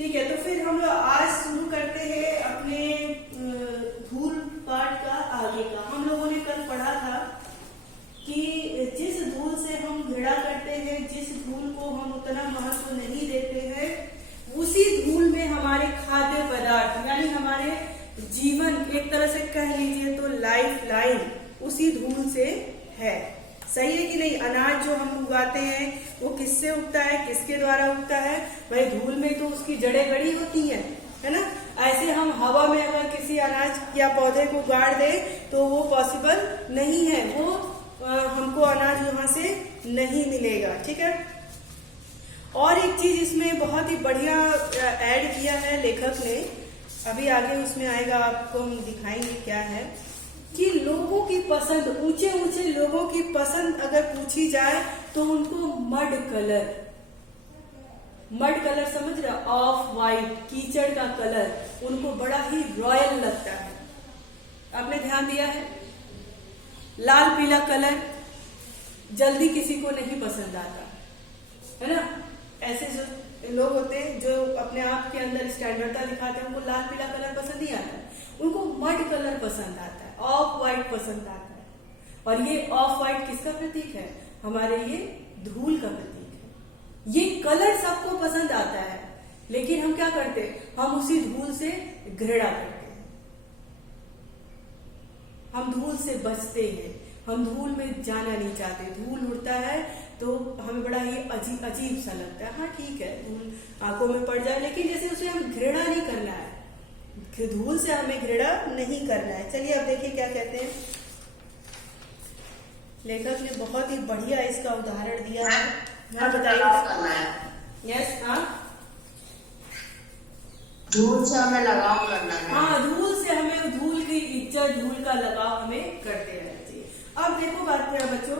ठीक है, तो फिर हम लोग आज शुरू करते हैं अपने धूल पाठ का आगे का। हम लोगों ने कल पढ़ा था कि जिस धूल से हम घृणा करते हैं, जिस धूल को हम उतना महत्व नहीं देते हैं, उसी धूल में हमारे खाद्य पदार्थ यानी हमारे जीवन, एक तरह से कह लीजिए तो लाइफ लाइन उसी धूल से है। सही है कि नहीं? अनाज जो हम उगाते हैं वो किससे उगता है, किसके द्वारा उगता है? भाई धूल में तो उसकी जड़ें गड़ी होती हैं, है ना। ऐसे हम हवा में अगर किसी अनाज या पौधे को गाड़ दे तो वो पॉसिबल नहीं है, वो हमको अनाज वहां से नहीं मिलेगा। ठीक है। और एक चीज इसमें बहुत ही बढ़िया ऐड किया है लेखक ने, अभी आगे उसमें आएगा, आपको हम दिखाएंगे क्या है, कि लोगों की पसंद, ऊंचे ऊंचे लोगों की पसंद अगर पूछी जाए तो उनको मड कलर समझ रहे, ऑफ वाइट, कीचड़ का कलर उनको बड़ा ही रॉयल लगता है। आपने ध्यान दिया है? लाल पीला कलर जल्दी किसी को नहीं पसंद आता, है ना। ऐसे जो लोग होते हैं जो अपने आप के अंदर स्टैंडर्डता दिखाते हैं, उनको लाल पीला कलर पसंद नहीं आता, उनको मड कलर पसंद आता है, ऑफ वाइट पसंद आता है। और ये ऑफ वाइट किसका प्रतीक है? हमारे ये धूल का प्रतीक है। ये कलर सबको पसंद आता है, लेकिन हम क्या करते हैं? हम उसी धूल से घृणा करते हैं, हम धूल से बचते हैं, हम धूल में जाना नहीं चाहते। धूल उड़ता है तो हमें बड़ा ही अजीब सा लगता है। हाँ ठीक है, धूल आंखों में पड़ जाए, लेकिन जैसे उसे हम घृणा नहीं करना है, धूल से हमें घृणा नहीं करना है। चलिए अब देखिए क्या कहते हैं लेखक ने, बहुत ही बढ़िया इसका उदाहरण दिया है। हाँ बताइए। यस, हाँ, धूल से हमें लगाव करना है। हाँ, धूल से हमें, धूल की इज्जत, धूल का लगाव हमें करते रहना चाहिए। अब देखो बच्चों,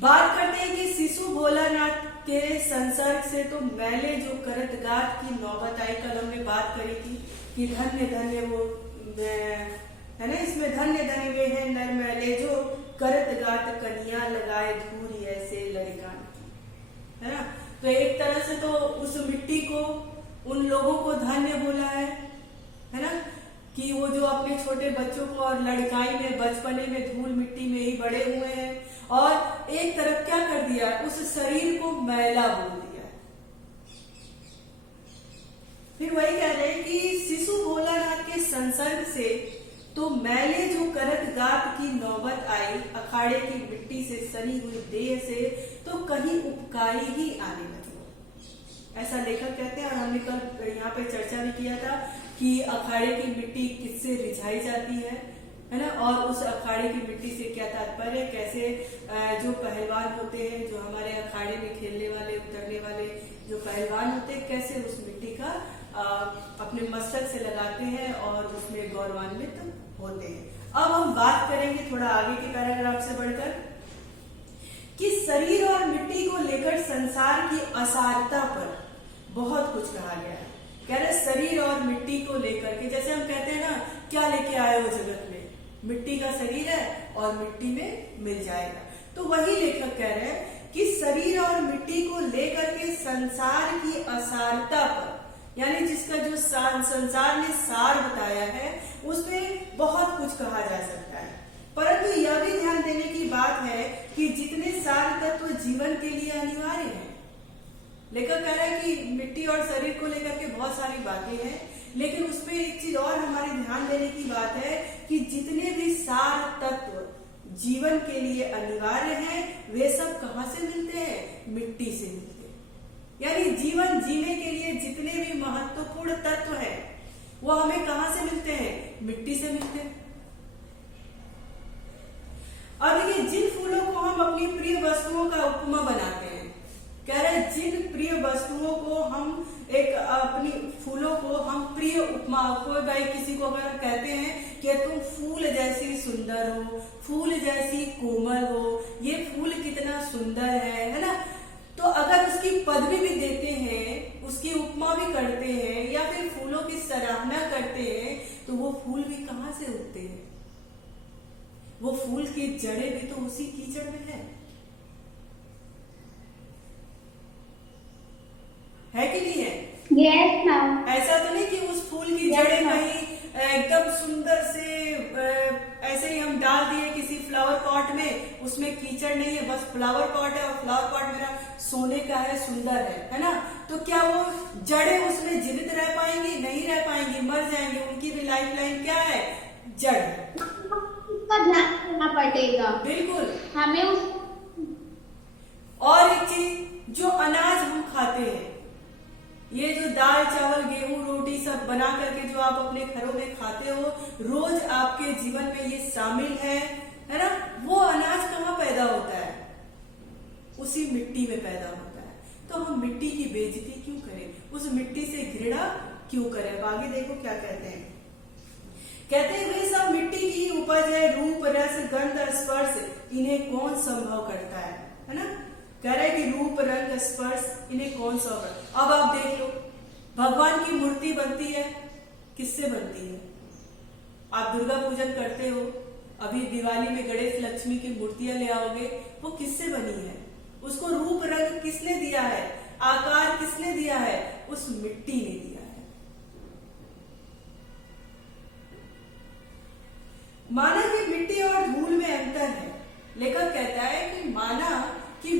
बात करते हैं कि शिशु भोलानाथ के संसर्ग से तो मैले जो करत गात की नौबत आई। कल हमने बात करी थी कि धन्य धन्य वो है ना, इसमें धन्य धन्य वे हैं नर मैले जो करत गात कन्या लगाए धूल ऐसे लड़का की, है ना। तो एक तरह से तो उस मिट्टी को, उन लोगों को धन्य बोला है ना, कि वो जो अपने छोटे बच्चों को और लड़काई में, बचपने में धूल मिट्टी में ही बड़े हुए हैं, और एक तरफ क्या कर दिया, उस शरीर को मैला बोल दिया। फिर वही कह रहे हैं कि शिशु भोलानाथ के संसर्ग से तो मैले जो करत गात की नौबत आई, अखाड़े की मिट्टी से सनी हुई देह से तो कहीं उपकारी ही आने लगी, ऐसा लेखक कहते हैं। और हमने कल यहाँ पे चर्चा भी किया था कि अखाड़े की मिट्टी किससे रिझाई जाती है ना, और उस अखाड़े की मिट्टी से क्या तात्पर्य, कैसे जो पहलवान होते हैं, जो हमारे अखाड़े में खेलने वाले, उतरने वाले जो पहलवान होते हैं, कैसे उस मिट्टी का अपने मस्तक से लगाते हैं और उसमें गौरवान्वित होते हैं। अब हम बात करेंगे थोड़ा आगे के पैराग्राफ से बढ़कर कि शरीर और मिट्टी को लेकर संसार की असारता पर बहुत कुछ कहा गया है। कह रहे शरीर और मिट्टी को लेकर के, जैसे हम कहते हैं ना, क्या लेके आए हो जगत में, मिट्टी का शरीर है और मिट्टी में मिल जाएगा। तो वही लेखक कह रहे हैं कि शरीर और मिट्टी को लेकर के संसार की असारता पर, यानी जिसका जो संसार ने सार बताया है, उसमें बहुत कुछ कहा जा सकता है। परंतु यह भी ध्यान देने की बात है कि जितने सार तत्व जीवन के लिए अनिवार्य है। लेखक कह रहा है कि मिट्टी और शरीर को लेकर के बहुत सारी बातें हैं, लेकिन उसमें एक चीज और हमारे ध्यान देने की बात है कि जितने भी सार तत्व जीवन के लिए अनिवार्य हैं, वे सब कहाँ से मिलते हैं? मिट्टी से मिलते हैं। यानी जीवन जीने के लिए जितने भी महत्वपूर्ण तत्व हैं, वो हमें कहाँ से मिलते हैं? मिट्टी से मिलते हैं। अब देखिए, जिन फूलों को हम अपनी प्रिय वस्तुओं का उपमा बनाते हैं, कह रहे जिन प्रिय वस्तुओं को हम एक अपनी फूलों को हम प्रिय उपमा, कोई भाई किसी को अगर कहते हैं कि तुम फूल जैसी सुंदर हो, फूल जैसी कोमल हो, ये फूल कितना सुंदर है ना, तो अगर उसकी पदवी भी देते हैं, उसकी उपमा भी करते हैं, या फिर फूलों की सराहना करते हैं, तो वो फूल भी कहाँ से उगते हैं? वो फूल की जड़ें भी तो उसी कीचड़ में है कि नहीं है? Yes ma'am. ऐसा तो नहीं कि उस फूल की जड़ें कहीं एकदम सुंदर से ऐसे ही हम डाल दिए किसी फ्लावर पॉट में, उसमें कीचड़ नहीं है, बस फ्लावर पॉट है और फ्लावर पॉट मेरा सोने का है, सुंदर है ना, तो क्या वो जड़ें उसमें जीवित रह पाएंगी? नहीं रह पाएंगी, मर जाएंगी। उनकी भी लाइफ लाइन क्या है? जड़। उसका ध्यान रखना पड़ेगा बिल्कुल। हमें उस और एक चीज, जो अनाज हम खाते हैं, ये जो दाल चावल गेहूं रोटी सब बना करके जो आप अपने घरों में खाते हो, रोज आपके जीवन में ये शामिल है ना, वो अनाज कहाँ पैदा होता है? उसी मिट्टी में पैदा होता है। तो हम मिट्टी की बेइज्जती क्यों करें? उस मिट्टी से घृणा क्यों करें? आगे देखो क्या कहते हैं। कहते हैं वे सब मिट्टी की उपज है, रूप रस गंध स्पर्श इन्हें कौन संभव करता है ना? कह रहे कि रूप रंग स्पर्श इन्हें कौन सा? अब आप देख लो, भगवान की मूर्ति बनती है, किससे बनती है? आप दुर्गा पूजन करते हो, अभी दिवाली में गणेश लक्ष्मी की मूर्तियां ले आओगे, वो किससे बनी है? उसको रूप रंग किसने दिया है? आकार किसने दिया है? उस मिट्टी ने दिया है। माना कि मिट्टी और धूल में अंतर है। लेखक कहता है कि माना कि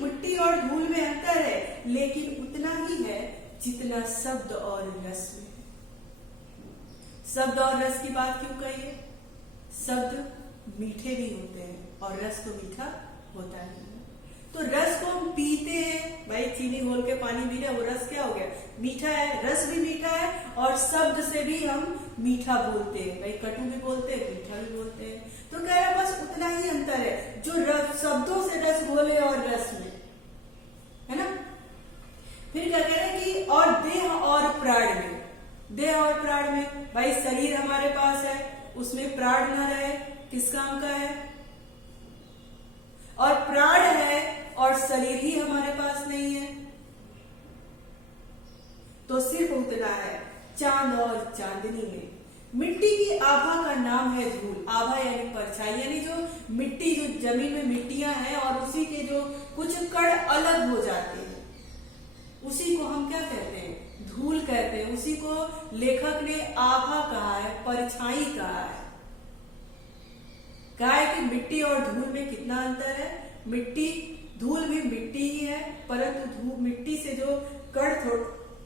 मिट्टी और धूल में अंतर है, लेकिन उतना ही है जितना शब्द और रस में है। शब्द और रस की बात क्यों कही है? शब्द मीठे भी होते हैं और रस तो मीठा होता ही है। तो रस को हम पीते हैं, भाई चीनी घोल के पानी पी रहे, वो रस क्या हो गया? मीठा है। रस भी मीठा है और शब्द से भी हम मीठा बोलते हैं, भाई कटु भी बोलते हैं, मीठा भी बोलते हैं। तो कह रहा बस उतना ही अंतर है जो शब्दों से रस घोले और रस में, है ना। फिर क्या कह रहे हैं कि और देह और प्राण में, देह और प्राण में, भाई शरीर हमारे पास है, उसमें प्राण न रहे, किस काम का है? और प्राण है और शरीर ही हमारे पास नहीं है, तो सिर्फ उतना है चांद और चांदनी में। मिट्टी की आभा का नाम है धूल। आभा यानी परछाई, यानी जो मिट्टी, जो जमीन में मिट्टियां हैं और उसी के जो कुछ कण अलग हो जाते हैं, उसी को हम क्या कहते हैं? धूल कहते हैं। उसी को लेखक ने आभा कहा है, परछाई कहा है। कहा है कि मिट्टी और धूल में कितना अंतर है? मिट्टी, धूल भी मिट्टी ही है, परंतु मिट्टी से जो कण थोड़े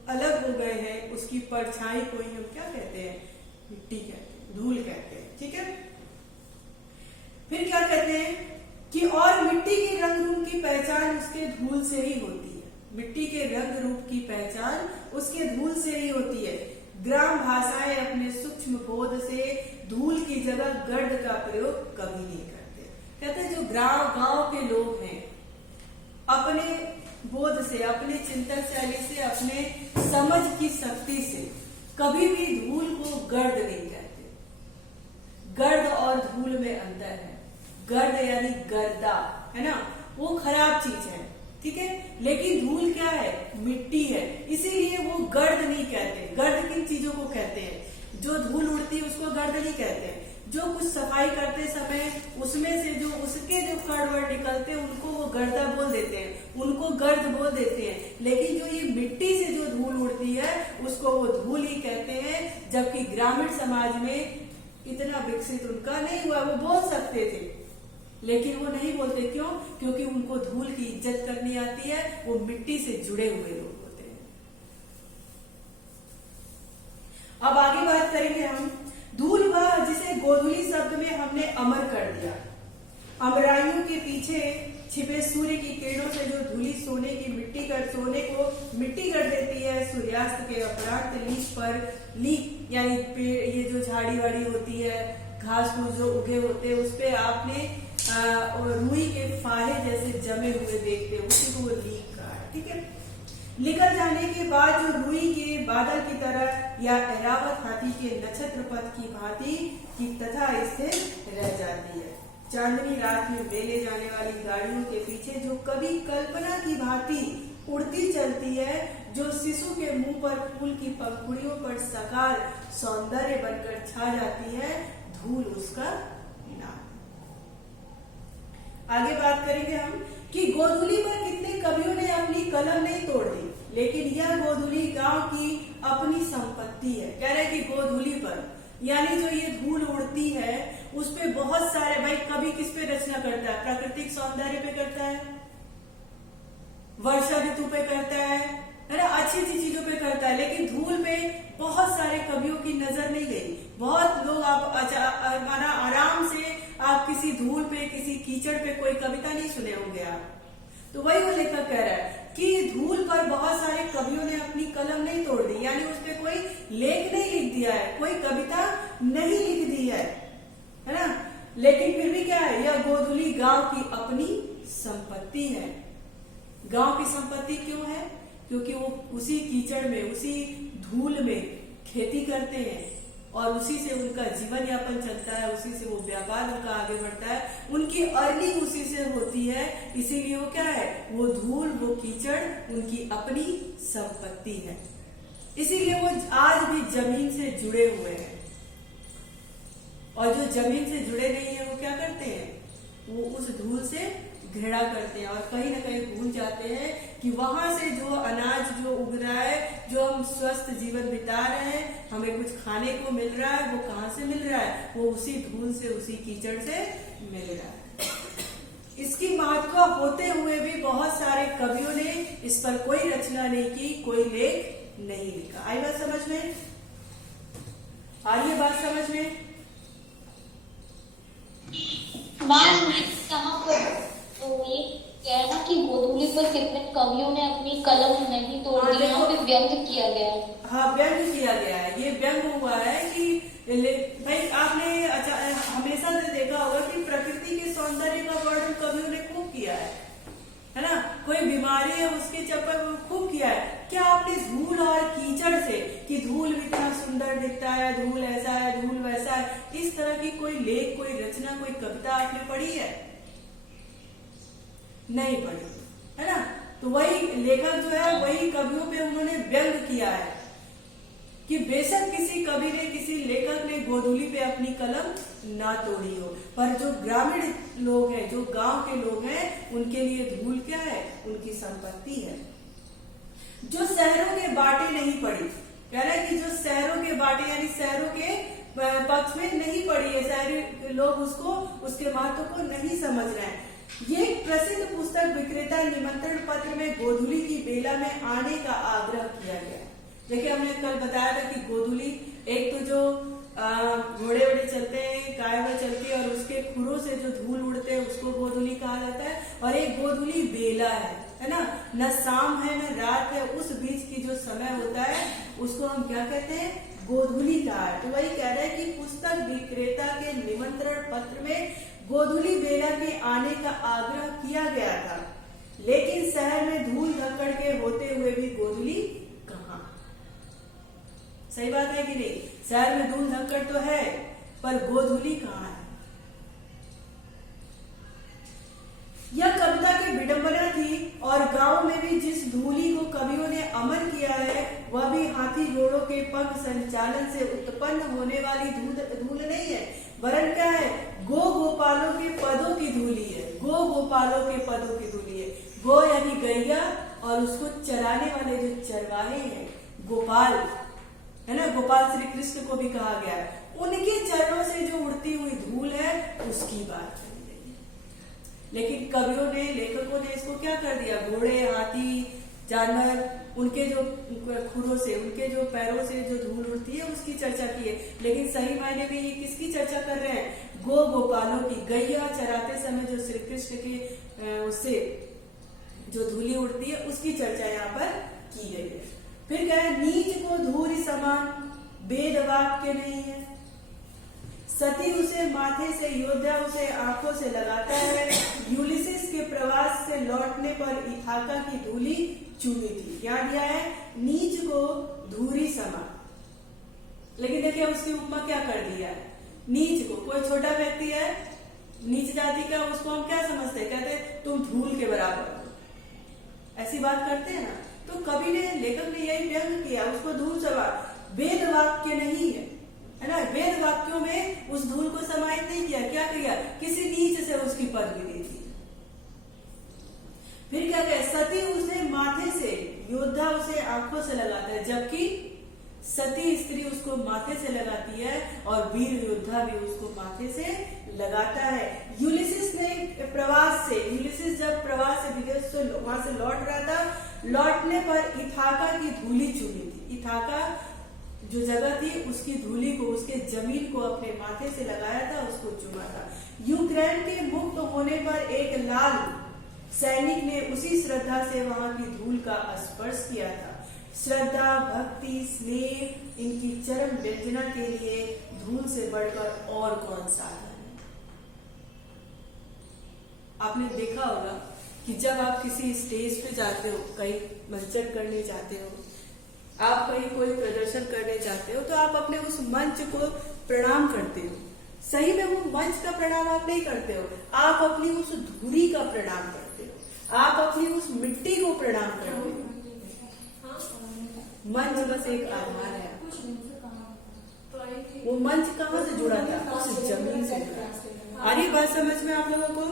अलग हो गए हैं, उसकी परछाई को ही हम क्या कहते हैं? मिट्टी कहते हैं, धूल कहते हैं। ठीक है। फिर क्या कहते हैं कि और मिट्टी के रंग रूप की पहचान उसके धूल से ही होती है। मिट्टी के रंग रूप की पहचान उसके धूल से ही होती है। ग्राम भाषाएं अपने सूक्ष्म बोध से धूल की जगह गर्द का प्रयोग कभी नहीं करते। कहते हैं जो गांव के लोग हैं, अपने बोध से, अपने चिंतन शैली से, अपने समझ की शक्ति से कभी भी धूल को गर्द नहीं कहते। गर्द और धूल में अंतर है। गर्द यानी गर्दा, है ना, वो खराब चीज है, ठीक है। लेकिन धूल क्या है? मिट्टी है, इसीलिए वो गर्द नहीं कहते। गर्द किन चीजों को कहते हैं? जो धूल उड़ती है उसको गर्द नहीं कहते हैं। जो कुछ सफाई करते समय उसमें से जो उसके जो कण निकलते हैं उनको वो गर्दा बोल देते हैं, उनको गर्द बोल देते हैं। लेकिन जो ये मिट्टी से जो धूल उड़ती है उसको वो धूल ही कहते हैं। जबकि ग्रामीण समाज में इतना विकसित उनका नहीं हुआ, वो बोल सकते थे लेकिन वो नहीं बोलते। क्यों? क्योंकि उनको धूल की इज्जत करनी आती है, वो मिट्टी से जुड़े हुए लोग होते हैं। अब आगे बात करेंगे हम धूल वह जिसे गोधूली शब्द में हमने अमर कर दिया। अमराइयों के पीछे छिपे सूर्य की किरणों से जो धूली सोने को मिट्टी कर देती है। सूर्यास्त के अपरांत लीक पर, लीक यानी ये जो झाड़ी वाड़ी होती है, घास फूस जो उगे होते हैं, उस पे आपने रुई के फाहे जैसे जमे हुए देखते हैं, उसी को वो लीक कहा है। ठीक है। निकल जाने के बाद जो रुई के बादल की तरह या ऐरावत हाथी के नक्षत्र पथ की भांति की तथा स्थिर रह जाती है। चांदनी रात में मेले जाने वाली गाड़ियों के पीछे जो कभी कल्पना की भांति उड़ती चलती है, जो शिशु के मुंह पर फूल की पंखुड़ियों पर साकार सौंदर्य बनकर छा जाती है, धूल उसका नाम। आगे बात करेंगे हम कि गोधूली पर कितने कवियों ने अपनी कलम नहीं तोड़ दी, लेकिन यह गोधूली गांव की संपत्ति है। कह रहे हैं कि गोधूलि पर, यानी जो ये धूल उड़ती है उस पे बहुत सारे, भाई कवि किस पे रचना करता है? प्राकृतिक सौंदर्य पे करता है, वर्षा ऋतु पे करता है ना, अच्छी अच्छी चीजों पे करता है। लेकिन धूल पे बहुत सारे कवियों की नजर नहीं गई। बहुत लोग आप आराम से आप किसी धूल पे, किसी कीचड़ पे कोई कविता नहीं सुने होंगे आप। तो वही वो लेखक कह रहा है कि धूल पर बहुत सारे कवियों ने अपनी कलम नहीं तोड़ दी, यानी उस पे कोई लेख नहीं लिख दिया है, कोई कविता नहीं लिख दी है ना। लेकिन फिर भी क्या है, यह गोधूलि गांव की अपनी संपत्ति है। गांव की संपत्ति क्यों है? क्योंकि वो उसी कीचड़ में, उसी धूल में खेती करते हैं और उसी से उनका जीवन यापन चलता है, उसी से वो व्यापार उनका आगे बढ़ता है, उनकी अर्निंग उसी से होती है। इसीलिए वो क्या है, वो धूल, वो कीचड़ उनकी अपनी संपत्ति है। इसीलिए वो आज भी जमीन से जुड़े हुए हैं। और जो जमीन से जुड़े नहीं है वो क्या करते हैं, वो उस धूल से घृणा करते हैं और कहीं ना कहीं भूल जाते हैं कि वहां से जो अनाज जो उग रहा है, जो हम स्वस्थ जीवन बिता रहे हैं, हमें कुछ खाने को मिल रहा है, वो कहाँ से मिल रहा है, वो उसी धूल से, उसी कीचड़ से मिल रहा है। इसकी महत्व होते हुए भी बहुत सारे कवियों ने इस पर कोई रचना नहीं की, कोई लेख नहीं लिखा। आई बात समझ में? आ रही है बात समझ में? कहाँ पर तो ये कहना कि गोधूलि पर कितने कवियों ने अपनी कलम नहीं तोड़ दी, यहाँ पे व्यंग किया गया है। हाँ, व्यंग किया गया है। ये व्यंग हुआ है कि भाई आपने हमेशा से देखा होगा कि प्रकृति के सौंदर्य का वर्णन कवियों ने खूब किया है ना। कोई बीमारी है उसके चक्कर में खूब किया है। क्या आपने धूल और कीचड़ से, कि धूल इतना सुंदर दिखता है, धूल ऐसा है, धूल वैसा है, इस तरह की कोई लेख, कोई रचना, कोई कविता आपने पढ़ी है? नहीं पढ़ी, है ना। तो वही लेखक जो है, वही कवियों पे उन्होंने व्यंग किया है कि बेशक किसी कवि ने, किसी लेखक ने गोधूलि पे अपनी कलम ना तोड़ी हो, पर जो ग्रामीण लोग हैं, जो गांव के लोग हैं, उनके लिए धूल क्या है, उनकी संपत्ति है। जो शहरों के बाटे नहीं पड़ी, कह रहा है कि जो शहरों के बाटे यानी शहरों के पक्ष में नहीं पड़ी है, शहरी लोग उसको, उसके महत्व को नहीं समझ रहे हैं। ये एक प्रसिद्ध पुस्तक विक्रेता निमंत्रण पत्र में गोधूलि की बेला में आने का आग्रह किया गया। देखिए, हमने कल बताया था कि गोधूलि, एक तो जो घोड़े वोड़े चलते हैं, गाय वाय चलती है और उसके खुरों से जो धूल उड़ते हैं उसको गोधूलि कहा जाता है। और एक गोधूलि बेला है ना, न शाम है न रात है, उस बीच की जो समय होता है उसको हम क्या कहते हैं, गोधूलि कहा है। तो वही कह रहे हैं कि पुस्तक विक्रेता के निमंत्रण पत्र में गोधूलि बेला के आने का आग्रह किया गया था, लेकिन शहर में धूल धक्कड़ के होते हुए भी गोधूलि कहाँ। सही बात है कि नहीं? शहर में धूल धक्कड़ तो है, पर गोधूलि कहाँ है? यह कविता की विडंबना थी और गांव में भी जिस धूलि को कवियों ने अमर किया है, वह भी हाथी घोड़ों के पंख संचालन से उत्पन्न होने वाली धूल नहीं है, वरन क्या है, गोपालों के पदों की धूली है। गोपालों के पदों की धूली है। गो यानी गैया और उसको चराने वाले जो चरवाहे हैं, गोपाल है ना, गोपाल श्री कृष्ण को भी कहा गया है, उनके चरणों से जो उड़ती हुई धूल है उसकी बात करी गई है। लेकिन कवियों ने, लेखकों ने इसको क्या कर दिया, घोड़े, हाथी, जानवर, उनके जो खुरों से, उनके जो पैरों से जो धूल उड़ती है उसकी चर्चा की है। लेकिन सही मायने में ये किसकी चर्चा कर रहे हैं, गोपालों की। गैया चराते समय जो श्री कृष्ण के उससे जो धूली उड़ती है उसकी चर्चा यहाँ पर की गई है। फिर क्या है, नीच को धूरी समान वेद वाक्य नहीं है, सती उसे माथे से, योद्धा उसे आंखों से लगाता है। यूलिसिस के प्रवास से लौटने पर इथाका की धूली चूमी थी। क्या दिया है, नीच को धूरी समान। लेकिन देखिए उसकी उपमा क्या कर दिया है, नीच को, कोई छोटा व्यक्ति है नीच जाति का, उसको हम क्या समझते हैं, कहते हैं तुम धूल के बराबर हो, ऐसी बात करते हैं ना। तो कवि ने, लेखक ने यही व्यंग किया, उसको धूल सवार, वेद वाक्य नहीं है ना, वेद वाक्यों में उस धूल को समाहित नहीं किया। क्या किया, किसी नीच से उसकी पदवी दी थी। फिर क्या कहे, सती उसे माथे से, योद्धा उसे आंखों से लगाता है, जबकि सती स्त्री उसको माथे से लगाती है और वीर योद्धा भी उसको माथे से लगाता है। यूलिसिस जब प्रवास से विदेश से वहां से लौट रहा था, लौटने पर इथाका की धूली चुनी थी। इथाका जो जगह थी उसकी धूली को, उसके जमीन को अपने माथे से लगाया था, उसको चुमा था। यूक्रेन के मुक्त होने पर एक लाल सैनिक ने उसी श्रद्धा से वहां की धूल का स्पर्श किया था। श्रद्धा, भक्ति, स्नेह, इनकी चरम व्यंजना के लिए धूल से बढ़कर और कौन साधन है। आपने देखा होगा कि जब आप किसी स्टेज पे जाते हो, कहीं मंचन करने जाते हो, आप कहीं कोई प्रदर्शन करने जाते हो, तो आप अपने उस मंच को प्रणाम करते हो। सही में वो मंच का प्रणाम आप नहीं करते हो, आप अपनी उस धूरी का प्रणाम करते हो, आप अपनी उस मिट्टी को प्रणाम करते हो। मंच बस एक आधार है। वो मंच कहाँ से जुड़ा था? उस जमीन से जुड़ा। आ रही बात समझ में आप लोगों को?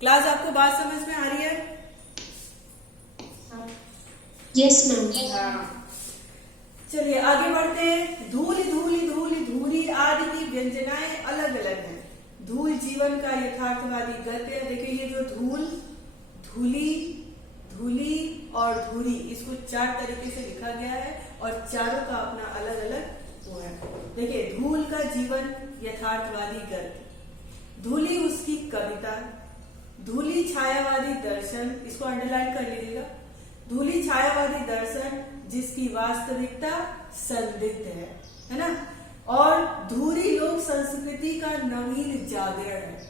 क्लास आपको बात समझ में आ रही है? Yes ma'am. चलिए आगे बढ़ते हैं। धूल धूली धूली धूरी आदि की व्यंजनाएं अलग अलग हैं। धूल जीवन का यथार्थवादी गद्य है। देखिए ये जो धूल, धूली, धूली और धूरी, इसको 4 तरीके से लिखा गया है और चारों का अपना अलग अलग वो है। देखिए धूल का जीवन यथार्थवादी गद्य, धूली उसकी कविता, धूली छायावादी दर्शन, इसको अंडरलाइन कर लीजिएगा। धूली छायावादी दर्शन जिसकी वास्तविकता संदिग्ध है ना। और धूरी लोक संस्कृति का नवीन जागरण है।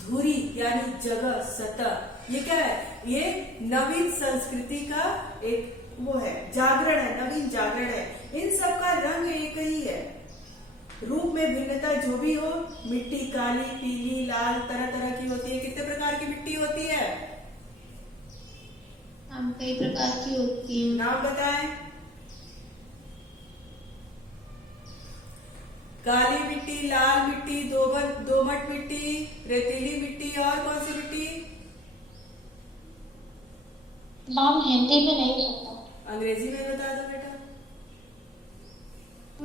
धूरी यानी जगह, सतह, ये क्या है? ये नवीन संस्कृति का एक वो है, जागरण है, नवीन जागरण है। इन सब का रंग एक ही है, रूप में भिन्नता जो भी हो। मिट्टी काली, पीली, लाल, तरह तरह की होती है। कितने प्रकार की मिट्टी होती है? हम कई प्रकार की होती हैं। नाम बताएं। काली मिट्टी, लाल मिट्टी, दोमट मिट्टी, रेतीली मिट्टी और कौन सी मिट्टी? नाम हिंदी में नहीं पता। अंग्रेजी में बता दो बेटा।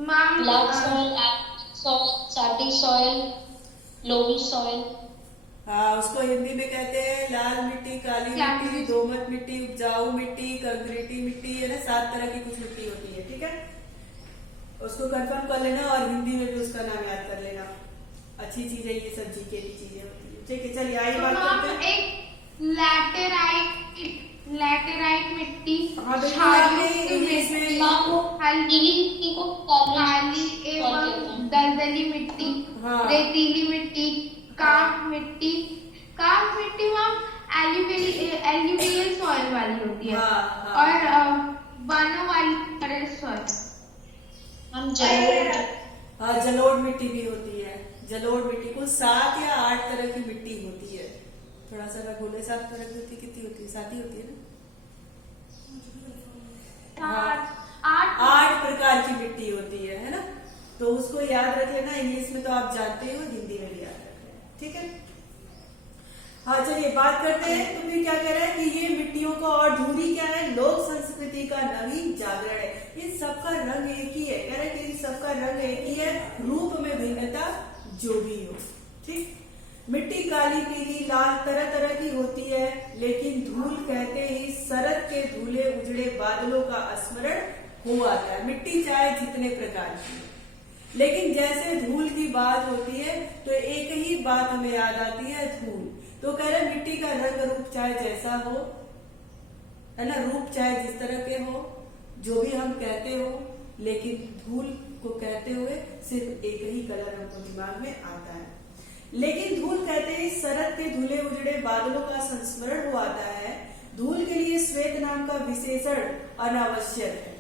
Ma'am black soil, soil, Sandy soil, loamy soil. हाँ, उसको हिंदी में कहते हैं लाल मिट्टी, काली मिट्टी, दोमट मिट्टी, उपजाऊ मिट्टी, कंक्रीटी मिट्टी, है ना। 7 तरह की कुछ मिट्टी होती है, ठीक है। उसको कंफर्म कर लेना और हिंदी में भी उसका नाम याद कर लेना। अच्छी चीज है, ये सब जीके की चीजें होती है, ठीक है। चलिए आइए बात करते हैं। एक लैटेराइट मिट्टी, हाँ, बिल्कुल आपने इंग्लिश में हल्दी मिट्टी को काली एवं दलदली मिट्टी, हाँ। रेतीली मिट्टी, कांप मिट्टी मैम एल्यूवियल सॉइल वाली होती है। हाँ, हाँ। और बानो वाली सॉइल हम जलोढ़। हाँ, जलोढ़ मिट्टी भी होती है। जलोढ़ मिट्टी को 7 या 8 तरह की मिट्टी होती है। थोड़ा सा मैं बोले 7 तरह की होती, कितनी होती है? 7 ही होती है ना। हाँ, 8 प्रकार की मिट्टी होती है ना। तो उसको याद रख लेना। इंग्लिश में तो आप जानते हो, हिंदी में भी याद रख लेना, ठीक है। हाँ चलिए बात करते हैं। तो फिर क्या कह रहा है कि ये मिट्टियों का और धूरी क्या है? लोक संस्कृति का नवीन जागरण है। इन सबका रंग एक ही है। कह रहे हैं कि इन सबका रंग एक ही है, रूप में भिन्नता जो भी हो, ठीक। मिट्टी काली, पीली, लाल, तरह तरह की होती है, लेकिन धूल कहते ही शरद के धूले उजड़े बादलों का स्मरण हो आता है। मिट्टी चाहे जितने प्रकार की, लेकिन जैसे धूल की बात होती है तो एक ही बात हमें याद आती है, धूल। तो कह रहे मिट्टी का रंग रूप चाहे जैसा हो, है ना, रूप चाहे जिस तरह के हो, जो भी हम कहते हो, लेकिन धूल को कहते हुए सिर्फ एक ही कलर हमको दिमाग में आता है। लेकिन धूल कहते ही शरद के धुले उजड़े बादलों का संस्मरण हो आता है। धूल के लिए श्वेत नाम का विशेषण अनावश्यक है,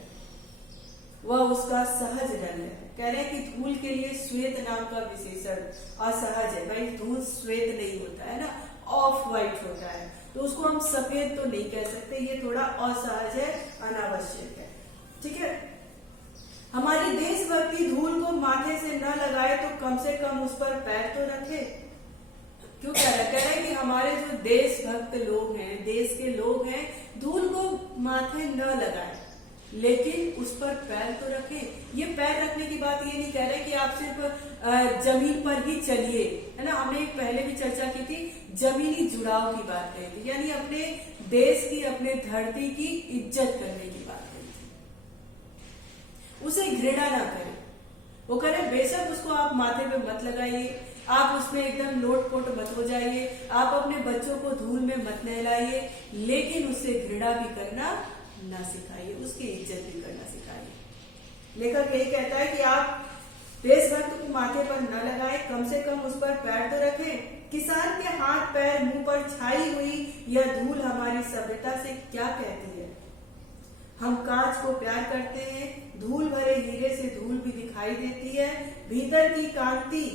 वह उसका सहज रंग है। कह रहे हैं कि धूल के लिए श्वेत नाम का विशेषण असहज है। भाई धूल श्वेत नहीं होता है ना, ऑफ व्हाइट होता है, तो उसको हम सफेद तो नहीं कह सकते, ये थोड़ा असहज है, अनावश्यक है, ठीक है। हमारी देशभक्ति धूल को माथे से न लगाए तो कम से कम उस पर पैर तो रखे। क्यों कह रहे हैं कि हमारे जो देशभक्त लोग हैं, देश के लोग हैं, धूल को माथे न लगाए। लेकिन उस पर पैर तो रखें। ये पैर रखने की बात ये नहीं कह रहे कि आप सिर्फ जमीन पर ही चलिए, है ना। हमने पहले भी चर्चा की थी, जमीनी जुड़ाव की बात कही थी, यानी अपने देश की, अपने धरती की इज्जत करने की बात कही थी। उसे घृणा ना करें। वो करें बेशक उसको आप माथे पे मत लगाइए, आप उसमें एकदम लोटपोट मत हो जाइए, आप अपने बच्चों को धूल में मत नहलाइए, लेकिन उससे घृणा भी करना ना सिखाइए, उसकी इज्जत भी करना सिखाइए। लेखक यही कहता है कि आप देशभक्त को माथे पर न लगाए, कम से कम उस पर पैर तो रखें। किसान के हाथ पैर मुंह पर छाई हुई यह धूल हमारी सभ्यता से क्या कहती है। हम कांच को प्यार करते हैं, धूल भरे हीरे से धूल भी दिखाई देती है, भीतर की कांति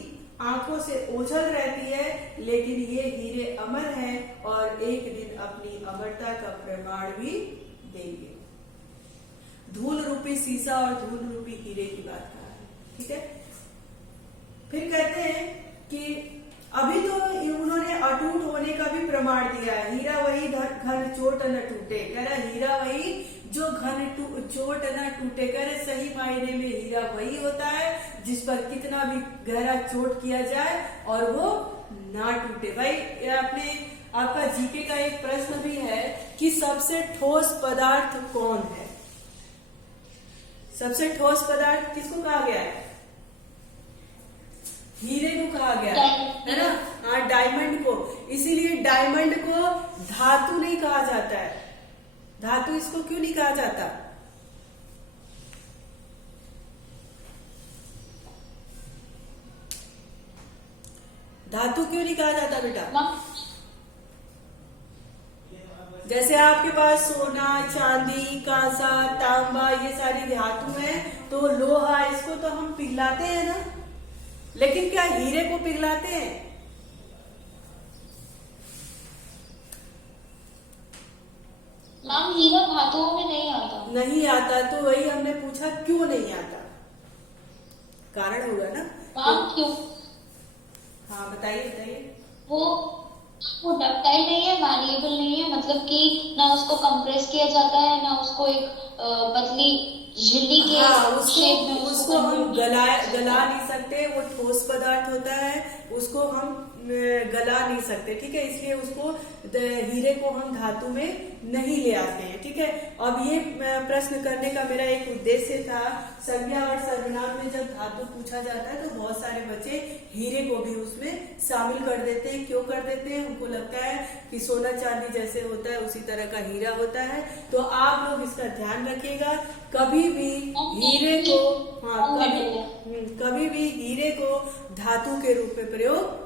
आंखों से ओझल रहती है, लेकिन ये हीरे अमर हैं और एक दिन अपनी अमरता का प्रमाण भी देंगे। धूल रूपी शीशा और धूल रूपी हीरे की बात कहा है, ठीक है। फिर कहते हैं कि अभी तो उन्होंने अटूट होने का भी प्रमाण दिया है। हीरा वही घन चोट न टूटे, कह रहा हीरा वही जो घन चोट न टूटे, कह रहे सही मायने में हीरा वही होता है जिस पर कितना भी गहरा चोट किया जाए और वो ना टूटे। भाई आपका जीके का एक प्रश्न भी है कि सबसे ठोस पदार्थ कौन है। सबसे ठोस पदार्थ किसको कहा गया है? हीरे को कहा गया है ना। हाँ, डायमंड को। इसीलिए डायमंड को धातु नहीं कहा जाता है। धातु इसको क्यों नहीं कहा जाता? धातु क्यों नहीं कहा जाता बेटा? जैसे आपके पास सोना, चांदी, कांसा, तांबा ये सारी धातु है, तो लोहा इसको तो हम पिघलाते हैं ना, लेकिन क्या हीरे को पिघलाते हैं? मैम हीरा धातुओं में नहीं आता। नहीं आता, तो वही हमने पूछा क्यों नहीं आता, कारण होगा ना। मैम क्यों? हाँ बताइए। वो डक्टाइल नहीं है, मैलिएबल नहीं है, मतलब कि ना उसको कंप्रेस किया जाता है, ना उसको एक पतली झिल्ली के शेप में उसको हम गला नहीं सकते। वो ठोस पदार्थ होता है, उसको हम गला नहीं सकते, ठीक है। इसलिए उसको हीरे को हम धातु में नहीं ले आते हैं, ठीक है। अब ये प्रश्न करने का मेरा एक उद्देश्य था, संज्ञा और सर्वनाम में जब धातु पूछा जाता है तो बहुत सारे बच्चे हीरे को भी उसमें शामिल कर देते हैं। क्यों कर देते हैं? उनको लगता है कि सोना चांदी जैसे होता है उसी तरह का हीरा होता है। तो आप लोग इसका ध्यान रखिएगा, कभी भी हीरे को कभी भी हीरे को धातु के रूप में प्रयोग